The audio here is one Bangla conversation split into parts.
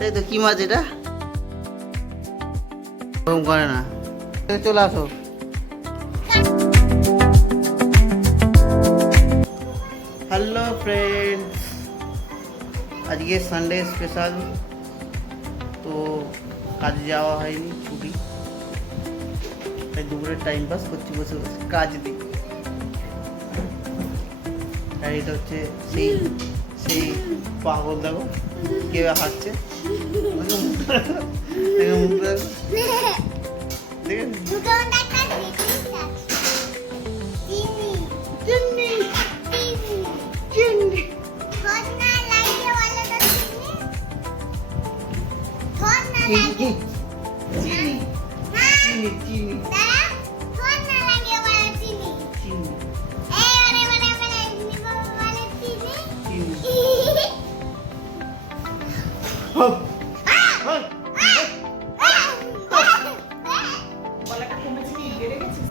তাই তো, কি মাছ এটা? ওরকম করে না, চলে আসো। হ্যালো ফ্রেন্ডস, আজকে সানডে স্পেশাল, তো কাজে যাওয়া হয়নি, ছুটি, তাই দুপুরে টাইম পাস করছি বসে বসে কাজ দিই। আর এটা হচ্ছে সেই সেই পাগল, দেখো কেউ হাঁটছে,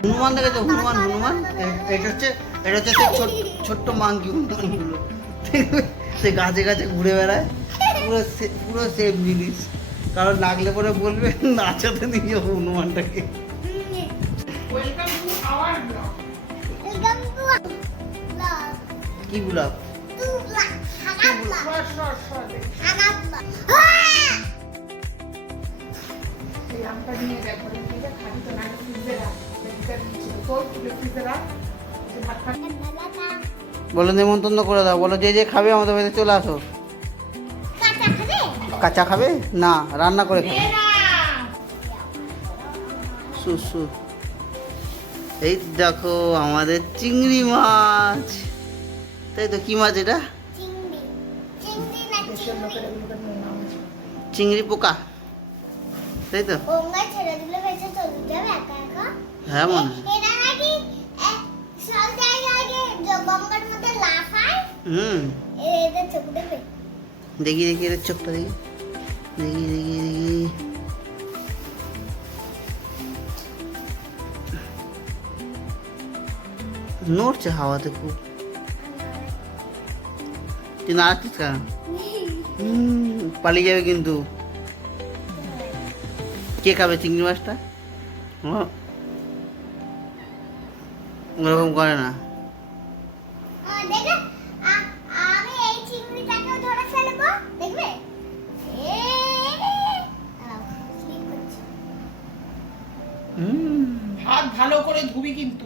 হনুমান দেখেছো? হনুমান হনুমান এটা হচ্ছে ছোট্ট মাংকি হনুমানগুলো, সে গাছে গাছে ঘুরে বেড়ায়, পুরো সেম জিনিস। কারণ লাগলে পরে বলবে নাচাতে নিয়ে যাবো হনুমানটাকে। কি গোলাপ? বলো নেমন্তন্ন করে দাও, বলো যে যে খাবে আমাদের বাড়িতে চলে আসো। কাঁচা খাবে না, রান্না করে খাবে। সুসু, এই দেখো আমাদের চিংড়ি মাছ, তাই তো, কি মাছ এটা? চিংড়ি পোকা, তাই তো। হ্যাঁ মনে হয়। দেখি দেখি এর চোখটা দেখি, দেখি দেখি দেখি, নড়ছে হাওয়াতে খুব। তুই নাড়াচ্ছিস কেন? পালিয়ে যাবে কিন্তু। কে খাবে চিংড়ি মাছটা? ওরকম করে না। হাত ভালো করে ধুবি কিন্তু।